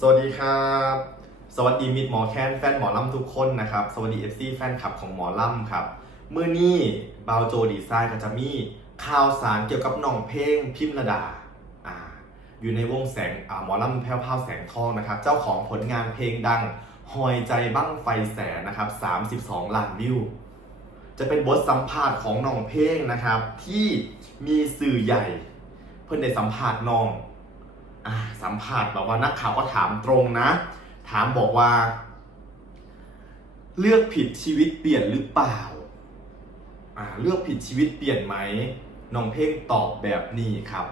สวัสดีครับ สวัสดีมิดหมอแคนแฟนหมอลำทุกคนนะครับ สวัสดี FC แฟนคลับของหมอลำครับเมื่อนี้บาวโจดีไซน์ก็จะมีข่าวสารเกี่ยวกับน้องเพลงพิมระดาอ่าอยู่ในวงแสงอ่าหมอลำแพ้วพาวแสงทองนะครับ เจ้าของผลงานเพลงดังหอยใจบั้งไฟแสนนะครับ 32 ล้านวิว จะเป็นบทสัมภาษณ์ของน้องเพลงนะครับ ที่มีสื่อใหญ่ เพื่อนได้สัมภาษณ์น้อง สัมภาษณ์แบบว่านักข่าวก็ถามตรงนะ ถามบอกว่า เลือกผิดชีวิตเปลี่ยนหรือเปล่าเลือกผิดชีวิตเปลี่ยนไหมน้องเพ่งตอบแบบนี้ครับ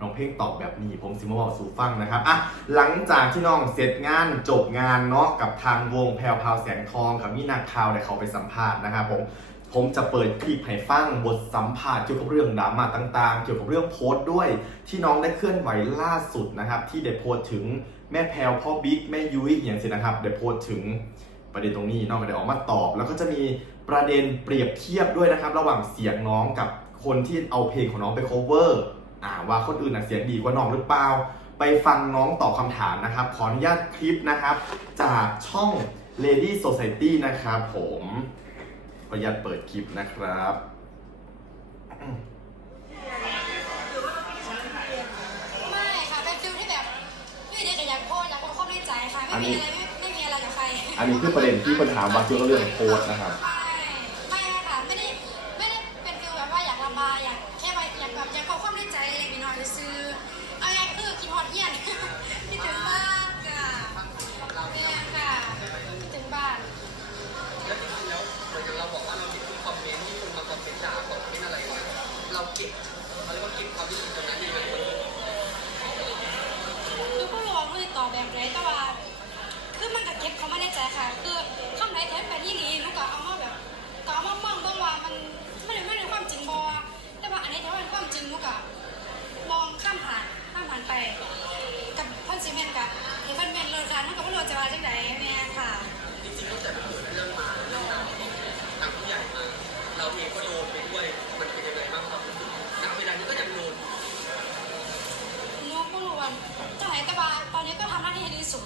น้องเพ่งตอบแบบนี้ผมสิมาบอกสู่ฟังนะครับอะหลังจากที่น้องเสร็จงานจบงานเนาะกับทางวงแพรวพาวแสงทองกับมีนักข่าวได้เขาไปสัมภาษณ์นะครับผม ผมจะเปิดคลิปให้ฟังบทสัมภาษณ์เกี่ยวกับเรื่องดราม่าต่างๆ เกี่ยวกับเรื่องโพสต์ด้วย ที่น้องได้เคลื่อนไหวล่าสุดนะครับ ที่ได้โพสต์ถึงแม่แพลวพ่อบิ๊กแม่ยุ้ยอย่างสินะครับได้โพสต์ถึงประเด็นตรงนี้น้องก็ได้ออกมาตอบ แล้วก็จะมีประเด็นเปรียบเทียบด้วยนะครับ ระหว่างเสียงน้องกับคนที่เอาเพลงของน้องไป cover อ่าว่าคนอื่นเสียงดีกว่าน้องหรือเปล่า ไปฟังน้องตอบคำถามนะครับ ขออนุญาตคลิปนะครับ จากช่อง Lady Society นะครับผม ขออนุญาตเปิดคลิปนะครับ ไม่ค่ะเป็นฟิลที่แบบไม่ได้แต่อยากโพสต์อยากโพสต์ความในใจค่ะ ไม่มีอะไรไม่ไม่มีอะไรกับใคร อันนี้คือประเด็นที่คนถามว่าเกี่ยวกับเรื่องโพสต์นะครับ ก็บเขาเรียกว่าเก็บความรู้สึกตรงนั้นยังไงมันคือก็ลองเลยต่อแบบไรแต่ว่า คือมันก็เก็บเขาไมาในใจค่ะ คือคำไหนแท้เป็นยี่ลีลูกก็เอามาแบบก็เอามามองเบ้างว่ามันไม่ได้ไม่ได้ความจริงบอแต่ว่าอันนี้ถ้าเป็นความจริงลูกก็มองข้ามผ่านข้ามผ่านไป กับพ่นซีเมนกับเห็นเพิ่นเมนเลยค่ะนั่นก็ไม่รู้จะว่าจังไหนแม่ค่ะ จริงๆตั้งแต่เกิดเรื่องมาเรื่องราวของทางผู้ใหญ่มา เราเองก็โดนไปด้วยมันเป็นยังไงบ้างความรู้สึกณเวลานี้ก็ยังโดน ลูกก็รู้ว่าจัง ไหนแต่ว่าตอนนี้ก็ทำหน้าที่ให้ดีที่สุด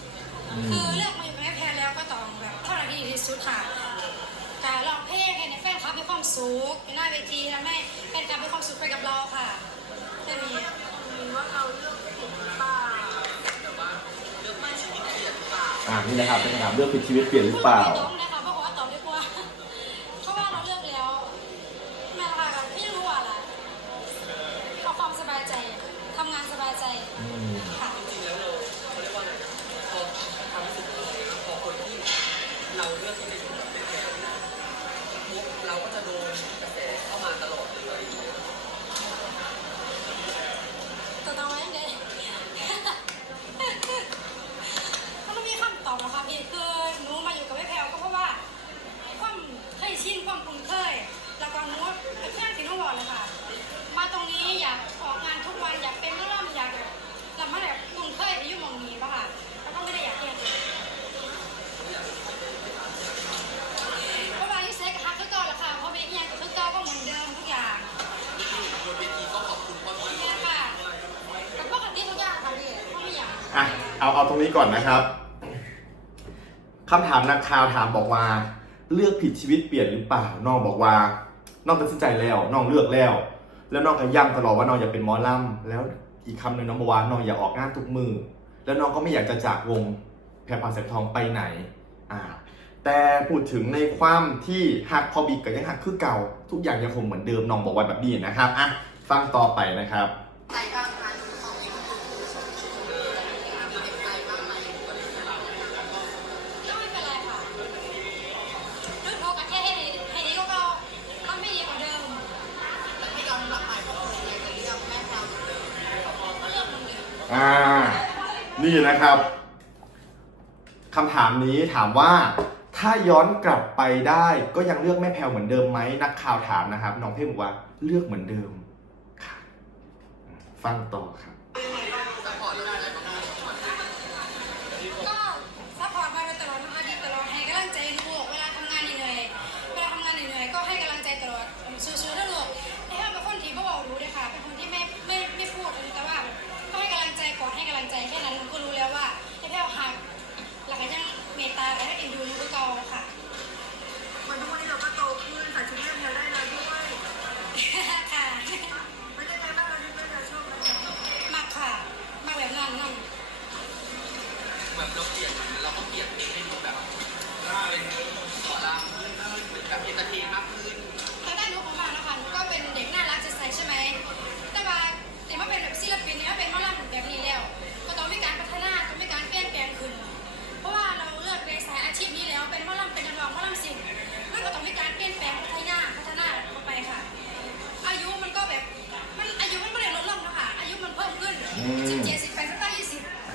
คือเลือกมาอยู่ในแพรแล้วก็ต้องแบบเท่าไหร่ที่ดีที่สุดค่ะการร้องเพลงให้ในแฟนคลับมีความสุขอยู่หน้าเวทีทำให้แฟนคลับมีความสุขไปกับเราค่ะแค่นี้ว่าเราเลือกผิดหรือเปล่าแต่ว่าเลือกไม่ชีวิตเปลี่ยนหรือเปล่าอ่านี่นะครับเป็นคำถามเรื่องผิดชีวิตเปลี่ยนหรือเปล่าตอบเลยค่ะเพราะว่าตอบดีกว่าเพราะว่าเราเลือกแล้วแม่ละค่ะแบบพี่รู้ว่าอะไรเอาความสบายใจทำงานสบายใจอืมค่ะ เราเลือกที่จะอยู่กับเป็นแฟนปุ๊บเราก็จะโดนกระแสเข้ามาตลอดเลย ตัวน้อยเด็มันต้องมีคำตอบนะคะพี่คือหนูมาอยู่กับแม่แพลวก็เพราะว่าความเคยชินความคุ้นเคย แล้วก็หนูเป็นแค่ที่หนูบอกเลยค่ะ มาตรงนี้อยากออกงานทุกวันอยากเป็นนักร้องอยากแบบเราไม่แบบคุ้นเคยที่อยู่หมองนี้ป่ะค่ะแล้วก็ไม่ได้อยากเปลี่ยนเพราะว่ายูเซ็กฮักคือเก่าแหละค่ะเพราะเบกยังคือเก่าก็เหมือนเดิมทุกอย่าง บนเวทีก็ขอบคุณพ่อพี่ เนี่ยค่ะแต่ปกติทุกอย่างค่ะพี่เขาไม่อยาก อะเอาเอาต รงนี้ก่อนนะครับคำถามนักข่าวถามบอกว่า เลือกผิดชีวิตเปลี่ยนหรือเปล่าน้องบอกว่าน้องตัดสินใจแล้วน้องเลือกแล้ว แล้วน้องก็ย้ำตลอดว่าน้องอยากเป็นหมอลำแล้วอีกคำหนึ่งน้องบอกว่าน้องอยากออกงานทุกมือ แล้วน้องก็ไม่อยากจะจากวงแพรพาวแสงทองไปไหนอ่าแต่พูดถึงในความที่หักพอบิ๊กกับยังหักคือเก่า ทุกอย่างยังคงเหมือนเดิมน้องบอกไว้แบบนี้นะครับอะฟังต่อไปนะครับ ใจบ้างไหมของเองใจบ้างไหม ก็ไม่เป็นไรค่ะรุ่นโทรกันแค่ให้ดีให้ดีก็ก็ทำไม่ดีกว่าเดิม แต่ไม่ย อ่า นี่นะครับคำถามนี้ถามว่า ถ้าย้อนกลับไปได้ก็ยังเลือกแม่แพลวเหมือนเดิมไหมนักข่าวถามนะครับ น้องเพ่งบอกว่าเลือกเหมือนเดิมค่ะฟังต่อครับ และใอินดูลูกกโตค่ะวันทุกวันนี้เราก็โตขึ้นใส่ชุดเล่นกันได้เลยด้วยค่ะไม่ได้ไงบ้างเราที่เพื่นเราชอบไมากค่ะมากแบบนั้นนั่งแบบเราเปลี่ยนเราก็เปลี่ยนเอง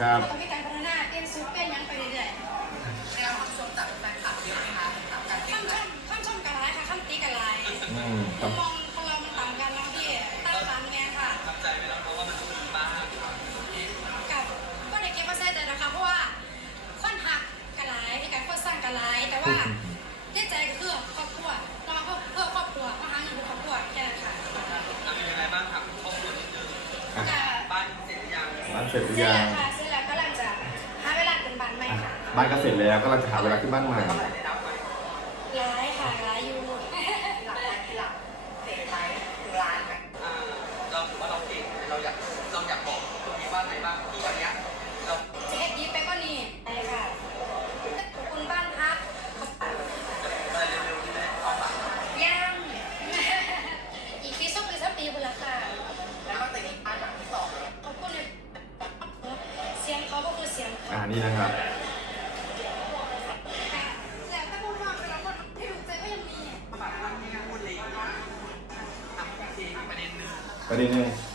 ครับก็ต้องมีการพัฒนาเปลี่ยนสูตรเปลี่ยนหยังไปเรื่อยๆได้รับคำชมจากแฟนคลับเยอะไหมคะสำหรับการเต้นข้ามแบช่องบข้ามช่องกันร้ายค่ะข้ามตีกันร้ายอืมคมุรับ มมองของเรามันต่างกันนะพี่ตั้งตามไงค่ะทำใจไว้แล้วเพราะว่ามันคือบ้างกับก็ในเกมมาใส่แต่นะคะเพราะว่าค่อนหักกันร้ายในการค่อนสร้างกันร้ายแต่ว่าที่ใจก็คือครอบครัวเรามาเพื่อเพื่อครอบครัวมาหาเงินเพื่อครอบครัวแค่นั้นค่ะอะเป็นยังไงบ้างครับครอบครัวนิดนึงอะจะบ้านเสร็จหรือยังบ้านเสร็จหเสรืร็อจยัแล้งวค่ะเสร็จแบ้านก็เสร็จแล้วก็เราจะหาเวลาขึ้นบ้านใหม่เข้ามาในน้ำไหมร้ายค่ะร้ายอยู่หลักการที่หลักเตะไหมถึงร้านไหมอ่าเราถือว่าเราเก่งเราอยากเราอยากบอกตรงนี้ว่าไงบ้างที่วันเนี้ยเราจะเฮ็ดดีไปก็นี่ไปค่ะขอบคุณบ้านพักอะไรเน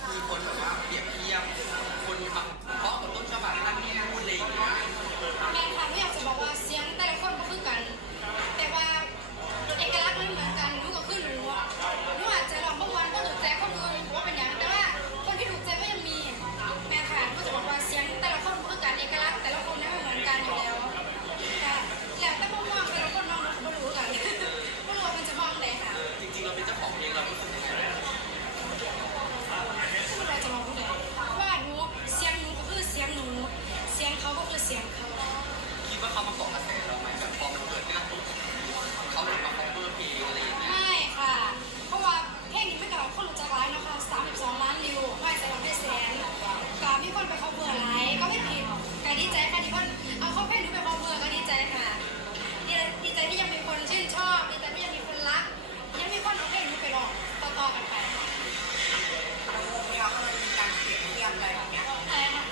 กันไปเรางงไหมคะว่ามันมีการเปรียบเทียบอะไรแบบเนี้ยอะไรค่ะ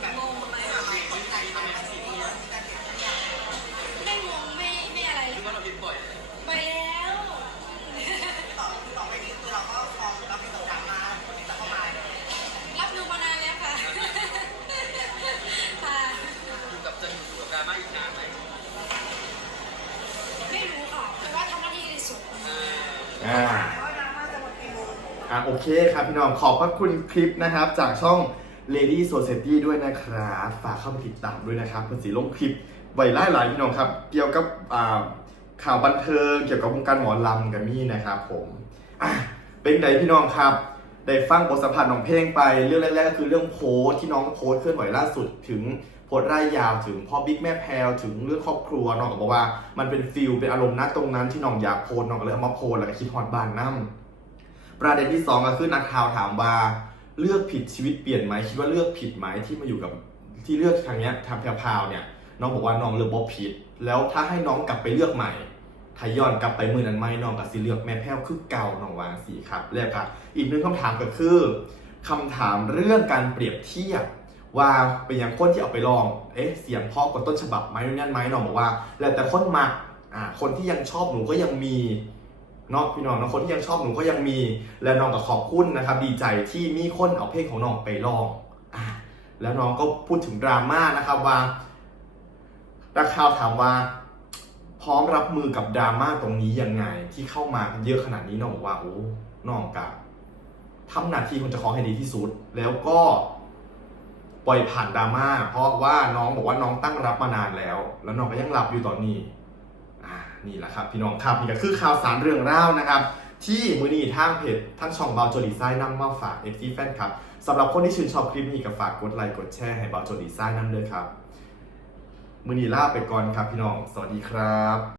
แบบงงไหมแบบไม่เข้าใจทำไมมันถึงมีการเปรียบเทียบไม่งงไม่ไม่อะไรคิดว่าเราดิ้นบ่อยไปแล้วต่อคือต่อไปนี้คือเราก็พร้อมรับมือกับดราม่าที่จะเข้ามาเลยรับดูมานานแล้วค่ะค่ะอยู่กับจะอยู่กับดราม่าอีกนานไหมไม่รู้ค่ะแต่ว่าทำหน้าที่ดีที่สุด อ่า อะโอเคครับพี่น้องขอบพระคุณคลิปนะครับ จากช่อง Lady Society ด้วยนะครับฝากเข้าไปติดตามด้วยนะครับเพื่อสีลงคลิปไว้หลายพี่น้องครับ เกี่ยวกับอ่าข่าวบันเทิงเกี่ยวกับวงการหมอลำกันนี่นะครับผมอะเป็นไงพี่น้องครับ ได้ฟังบทสัมภาษณ์น้องเพลงไปเรื่องแรกๆก็คือเรื่องโพสที่น้องโพสเคลื่อนไหวล่าสุดถึงโพสร่ายยาวถึงพ่อบิ๊กแม่แพรวถึงเรื่องครอบครัวน้องก็บอกว่ามันเป็นฟิลเป็นอารมณ์ณตรงนั้นที่น้องอยากโพสน้องก็เลยเอามาโพสแล้วก็คิดฮอดบานน้ำ ประเด็นที่สองก็คือนักข่าวถามว่าเลือกผิดชีวิตเปลี่ยนไหมคิดว่าเลือกผิดไหมที่มาอยู่กับที่เลือกทางเนี้ยทางแพรวเนี่ยน้องบอกว่าน้องเลือกบ่ผิด แล้วถ้าให้น้องกลับไปเลือกใหม่ถ้าย้อนกลับไปมือนั้นไหมน้องก็สิเลือกแม่แพ้วคือเก่าน้องวางสีครับแล้วครับอีกหนึ่งคำถามก็คือคำถามเรื่องการเปรียบเทียบว่าเป็นอย่างคนที่เอาไปลอง เอ๊ะ เสียงเพ่อกว่าต้นฉบับไหมนั่นไหมน้องบอกว่า แล้วแต่คนมักอ่าคนที่ยังชอบหนูก็ยังมี เนาะพี่น้องนะคนที่ยังชอบหนูก็ยังมีและน้องก็ขอบคุณนะครับ ดีใจที่มีคนเอาเพลงของน้องไปลองอ่าแล้วน้องก็พูดถึงดราม่านะครับว่านักข่าวถามว่าพร้อมรับมือกับดราม่าตรงนี้ยังไง ที่เข้ามาเยอะขนาดนี้น้องบอกว่าโอ้น้องกับทำหน้าที่ของเจ้าของให้ดีที่สุด แล้วก็ปล่อยผ่านดราม่าเพราะว่าน้องบอกว่าน้องตั้งรับมานานแล้ว แล้วน้องก็ยังรับอยู่ตอนนี้ นี่แหละครับพี่น้องครับนี่ก็คือข่าวสารเรื่องเล่าวนะครับ ที่มือนีทางเพจทั้งช่องเบาโจดีไซน์นำมาฝากเอฟซีแฟนครับสำหรับคนที่ชื่นชอบคลิปนี้ก็ฝากกดไลค์กดแชร์ให้เบาโจดีไซน์นั่นเลยครับมือนีลาไปก่อนครับพี่น้อง สวัสดีครับ